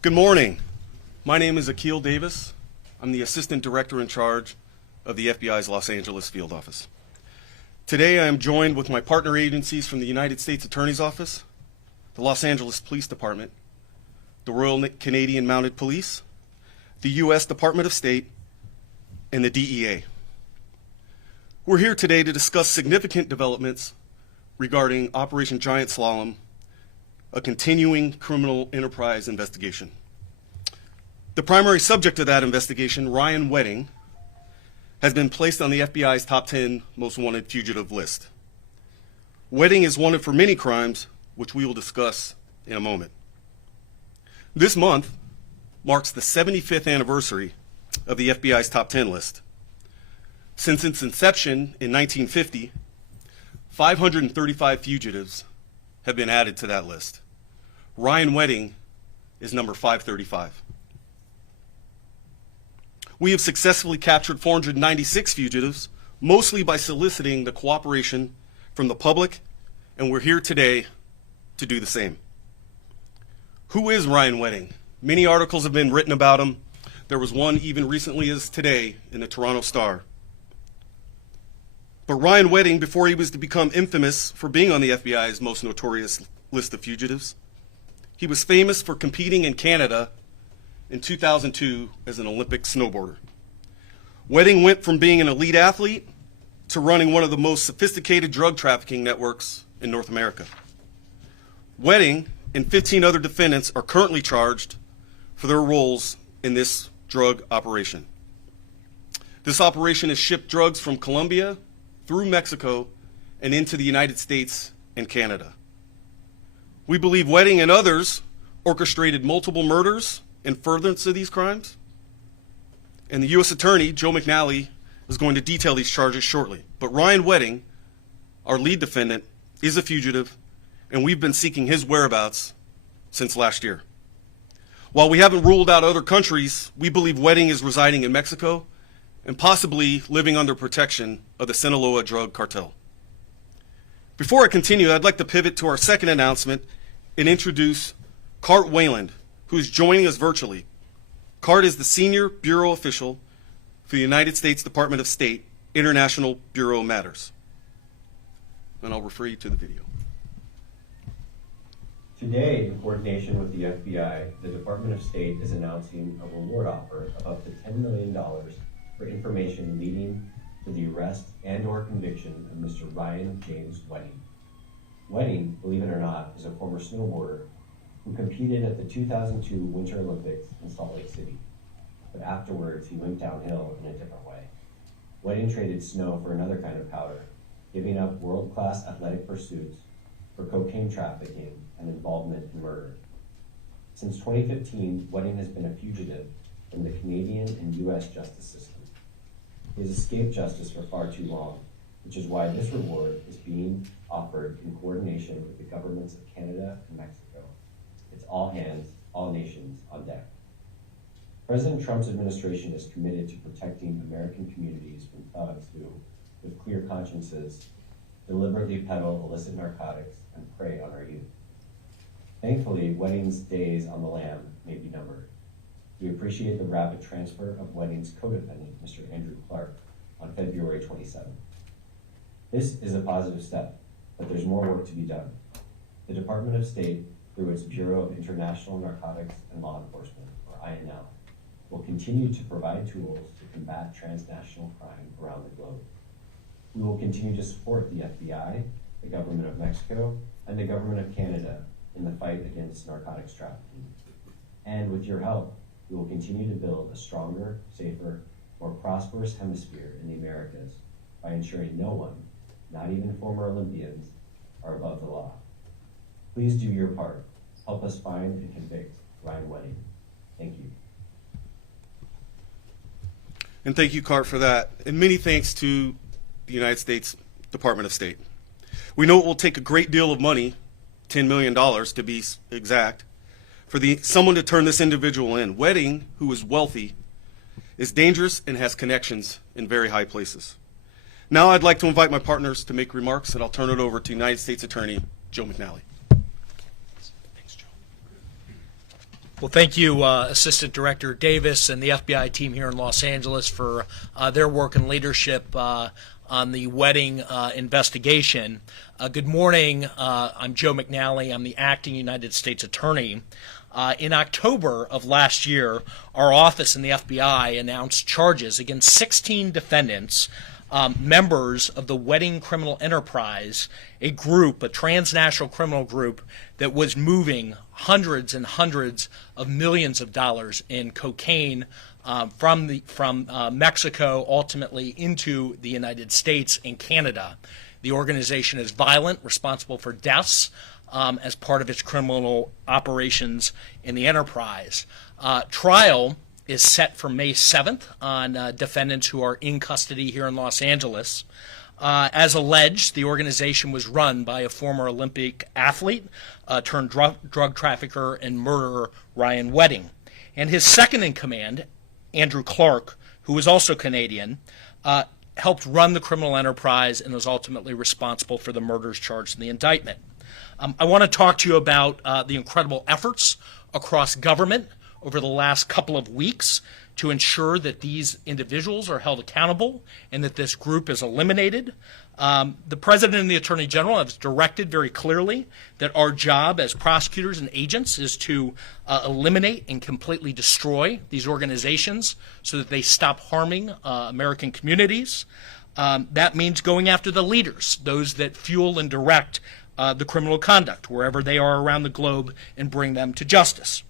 Good morning. My name is Akil Davis. I'm the Assistant Director in charge of the FBI's Los Angeles Field Office. Today I am joined with my partner agencies from the United States Attorney's Office, the Los Angeles Police Department, the Royal Canadian Mounted Police, the U.S. Department of State, and the DEA. We're here today to discuss significant developments regarding Operation Giant Slalom, a continuing criminal enterprise investigation. The primary subject of that investigation, Ryan Wedding, has been placed on the FBI's top 10 most wanted fugitive list. Wedding is wanted for many crimes, which we will discuss in a moment. This month marks the 75th anniversary of the FBI's top 10 list. Since its inception in 1950, 535 fugitives have been added to that list. Ryan Wedding is number 535. We have successfully captured 496 fugitives, mostly by soliciting the cooperation from the public, and we're here today to do the same. Who is Ryan Wedding? Many articles have been written about him. There was one even recently as today in the Toronto Star. But Ryan Wedding, before he was to become infamous for being on the FBI's most notorious list of fugitives, he was famous for competing in Canada in 2002 as an Olympic snowboarder. Wedding went from being an elite athlete to running one of the most sophisticated drug trafficking networks in North America. Wedding and 15 other defendants are currently charged for their roles in this drug operation. This operation has shipped drugs from Colombia through Mexico and into the United States and Canada. We believe Wedding and others orchestrated multiple murders in furtherance of these crimes. And the U.S. Attorney, Joe McNally, is going to detail these charges shortly. But Ryan Wedding, our lead defendant, is a fugitive, and we've been seeking his whereabouts since last year. While we haven't ruled out other countries, we believe Wedding is residing in Mexico and possibly living under protection of the Sinaloa drug cartel. Before I continue, I'd like to pivot to our second announcement and introduce Cart Wayland, who is joining us virtually. Cart is the Senior Bureau Official for the United States Department of State, International Bureau Matters. And I'll refer you to the video. Today, in coordination with the FBI, the Department of State is announcing a reward offer of up to $10 million for information leading to the arrest and/or conviction of Mr. Ryan James Wedding. Wedding, believe it or not, is a former snowboarder who competed at the 2002 Winter Olympics in Salt Lake City. But afterwards, he went downhill in a different way. Wedding traded snow for another kind of powder, giving up world-class athletic pursuits for cocaine trafficking and involvement in murder. Since 2015, Wedding has been a fugitive from the Canadian and U.S. justice system. He has escaped justice for far too long, which is why this reward is being offered in coordination with the governments of Canada and Mexico. It's all hands, all nations on deck. President Trump's administration is committed to protecting American communities from thugs who, with clear consciences, deliberately peddle illicit narcotics and prey on our youth. Thankfully, Wedding's days on the lam may be numbered. We appreciate the rapid transfer of Wedding's co-defendant, Mr. Andrew Clark, on February 27th. This is a positive step, but there's more work to be done. The Department of State, through its Bureau of International Narcotics and Law Enforcement, or INL, will continue to provide tools to combat transnational crime around the globe. We will continue to support the FBI, the Government of Mexico, and the Government of Canada in the fight against narcotics trafficking. And with your help, we will continue to build a stronger, safer, more prosperous hemisphere in the Americas by ensuring no one, not even former Olympians, are above the law. Please do your part. Help us find and convict Ryan Wedding. Thank you. And thank you, Cart, for that. And many thanks to the United States Department of State. We know it will take a great deal of money, $10 million to be exact, for someone to turn this individual in. Wedding, who is wealthy, is dangerous and has connections in very high places. Now I'd like to invite my partners to make remarks, and I'll turn it over to United States Attorney Joe McNally. Thanks, Joe. Well, thank you, Assistant Director Davis and the FBI team here in Los Angeles for their work and leadership on the wedding investigation. Good morning. I'm Joe McNally. I'm the acting United States Attorney. In October of last year, our office in the FBI announced charges against 16 defendants, members of the Wedding Criminal Enterprise, a transnational criminal group that was moving hundreds and hundreds of millions of dollars in cocaine from Mexico ultimately into the United States and Canada. The organization is violent, responsible for deaths as part of its criminal operations in the enterprise. Trial is set for May 7th on defendants who are in custody here in Los Angeles. As alleged, the organization was run by a former Olympic athlete turned drug trafficker and murderer, Ryan Wedding. And his second in command, Andrew Clark, who was also Canadian, helped run the criminal enterprise and was ultimately responsible for the murders charged in the indictment. I want to talk to you about the incredible efforts across government over the last couple of weeks to ensure that these individuals are held accountable and that this group is eliminated. The President and the Attorney General have directed very clearly that our job as prosecutors and agents is to eliminate and completely destroy these organizations so that they stop harming American communities. That means going after the leaders, those that fuel and direct the criminal conduct wherever they are around the globe, and bring them to justice.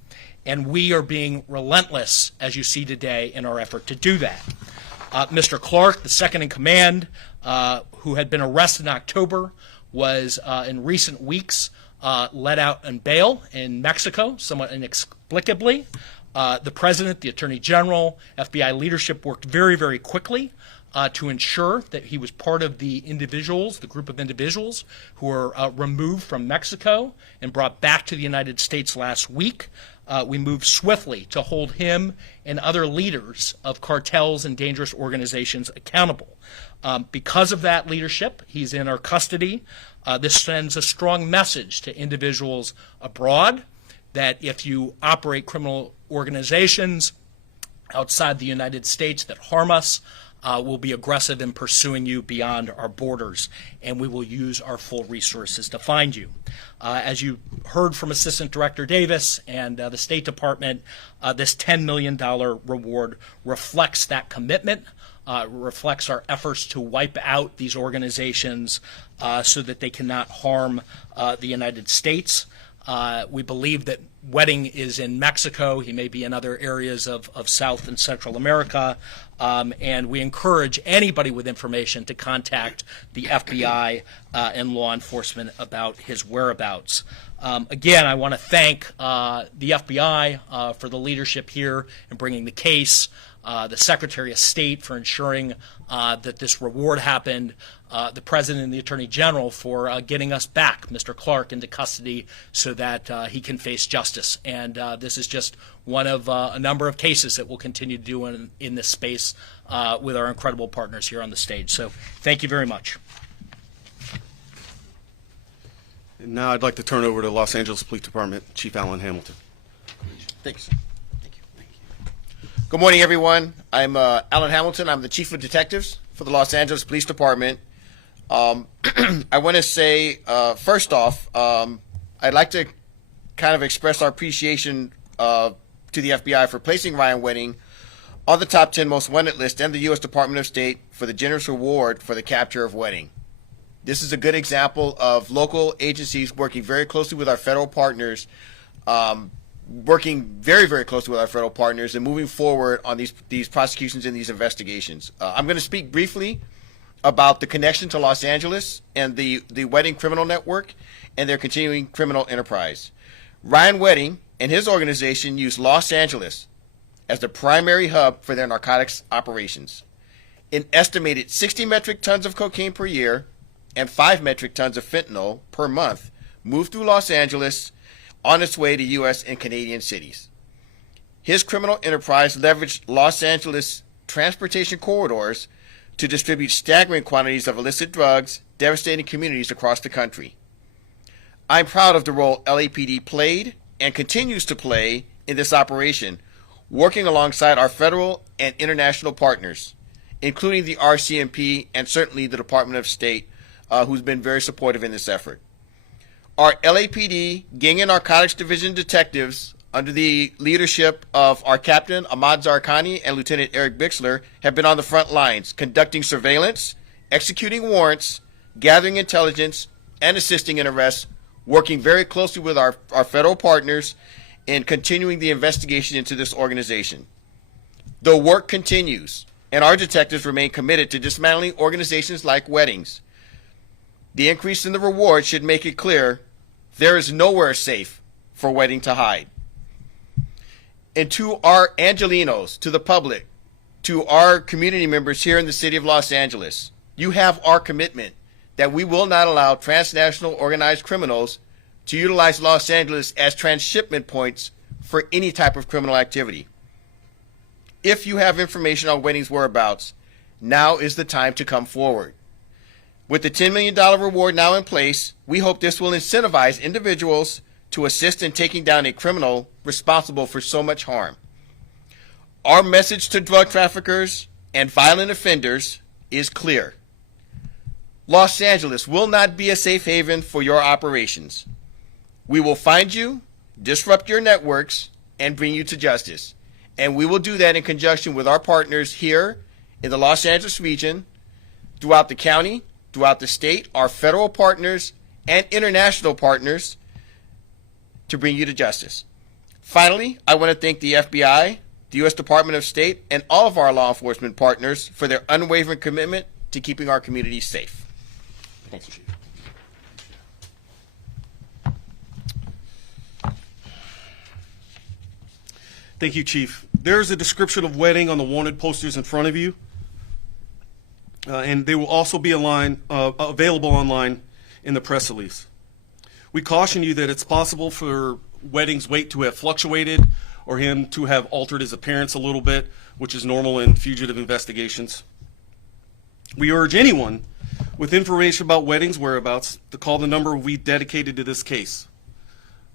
And we are being relentless, as you see today, in our effort to do that. Mr. Clark, the second in command, who had been arrested in October, was in recent weeks let out on bail in Mexico, somewhat inexplicably. The President, the Attorney General, FBI leadership worked very, very quickly to ensure that he was part of the group of individuals who were removed from Mexico and brought back to the United States last week. We moved swiftly to hold him and other leaders of cartels and dangerous organizations accountable. Because of that leadership, he's in our custody. This sends a strong message to individuals abroad that if you operate criminal organizations outside the United States that harm us, we'll be aggressive in pursuing you beyond our borders, and we will use our full resources to find you. As you heard from Assistant Director Davis and the State Department, this $10 million reward reflects that commitment, reflects our efforts to wipe out these organizations so that they cannot harm the United States. We believe that Wedding is in Mexico. He may be in other areas of South and Central America. And we encourage anybody with information to contact the FBI and law enforcement about his whereabouts. Again, I want to thank the FBI for the leadership here in bringing the case, the Secretary of State for ensuring that this reward happened, the President and the Attorney General for getting us back, Mr. Clark, into custody so that he can face justice. And this is just one of a number of cases that we'll continue to do in this space with our incredible partners here on the stage. So thank you very much. And now I'd like to turn over to Los Angeles Police Department Chief Alan Hamilton. Thanks. Thank you. Good morning, everyone. I'm Alan Hamilton. I'm the Chief of Detectives for the Los Angeles Police Department. I want to say, first off, I'd like to kind of express our appreciation to the FBI for placing Ryan Wedding on the top 10 most wanted list and the U.S. Department of State for the generous reward for the capture of Wedding. This is a good example of local agencies working very closely with our federal partners, working very, very closely with our federal partners and moving forward on these prosecutions and these investigations. I'm going to speak briefly about the connection to Los Angeles and the Wedding criminal network and their continuing criminal enterprise. Ryan Wedding and his organization use Los Angeles as the primary hub for their narcotics operations. An estimated 60 metric tons of cocaine per year and 5 metric tons of fentanyl per month move through Los Angeles on its way to U.S. and Canadian cities. His criminal enterprise leveraged Los Angeles transportation corridors to distribute staggering quantities of illicit drugs, devastating communities across the country. I'm proud of the role LAPD played and continues to play in this operation, working alongside our federal and international partners, including the RCMP and certainly the Department of State, who's been very supportive in this effort. Our LAPD Gang and Narcotics Division detectives, under the leadership of our Captain Ahmad Zarqani and Lieutenant Eric Bixler, have been on the front lines, conducting surveillance, executing warrants, gathering intelligence, and assisting in arrests, working very closely with our federal partners in continuing the investigation into this organization. The work continues, and our detectives remain committed to dismantling organizations like weddings. The increase in the reward should make it clear there is nowhere safe for wedding to hide. And to our Angelinos, to the public, to our community members here in the city of Los Angeles, you have our commitment that we will not allow transnational organized criminals to utilize Los Angeles as transshipment points for any type of criminal activity. If you have information on weddings' whereabouts, now is the time to come forward. With the $10 million reward now in place, we hope this will incentivize individuals to assist in taking down a criminal responsible for so much harm. Our message to drug traffickers and violent offenders is clear. Los Angeles will not be a safe haven for your operations. We will find you, disrupt your networks, and bring you to justice. And we will do that in conjunction with our partners here in the Los Angeles region, throughout the county, throughout the state, our federal partners, and international partners to bring you to justice. Finally, I want to thank the FBI, the U.S. Department of State, and all of our law enforcement partners for their unwavering commitment to keeping our communities safe. Thanks, Chief. Thank you, Chief. There's a description of wedding on the wanted posters in front of you, and they will also be available online in the press release. We caution you that it's possible for wedding's weight to have fluctuated or him to have altered his appearance a little bit, which is normal in fugitive investigations. We urge anyone with information about weddings' whereabouts to call the number we dedicated to this case.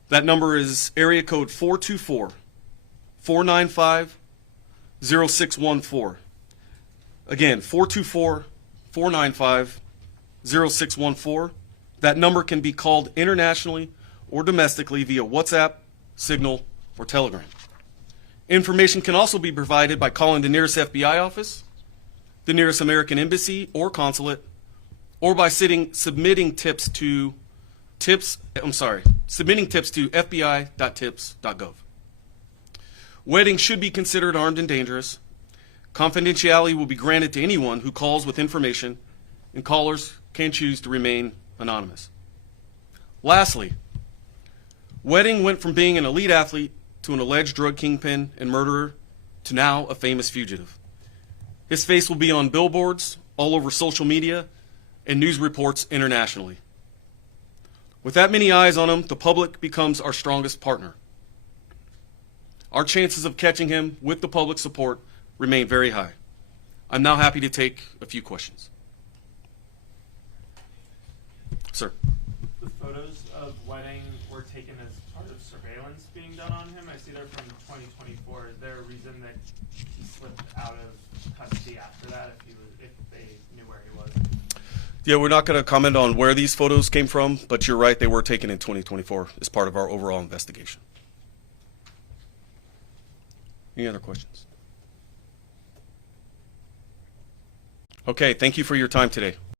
That number is area code 424-495-0614. Again, 424-495-0614. That number can be called internationally or domestically via WhatsApp, Signal, or Telegram. Information can also be provided by calling the nearest FBI office, the nearest American embassy or consulate, or by submitting tips to fbi.tips.gov. Weddings should be considered armed and dangerous. Confidentiality will be granted to anyone who calls with information, and callers can choose to remain anonymous. Lastly, wedding went from being an elite athlete to an alleged drug kingpin and murderer to now a famous fugitive. His face will be on billboards, all over social media, and news reports internationally. With that many eyes on him, the public becomes our strongest partner. Our chances of catching him with the public support remain very high. I'm now happy to take a few questions. Sir. The photos of wedding were taken as part of surveillance being done on him. I see they're from 2024. Is there a reason that he slipped out of custody after that if they knew where he was? Yeah, we're not going to comment on where these photos came from, but you're right, they were taken in 2024 as part of our overall investigation. Any other questions? Okay, thank you for your time today.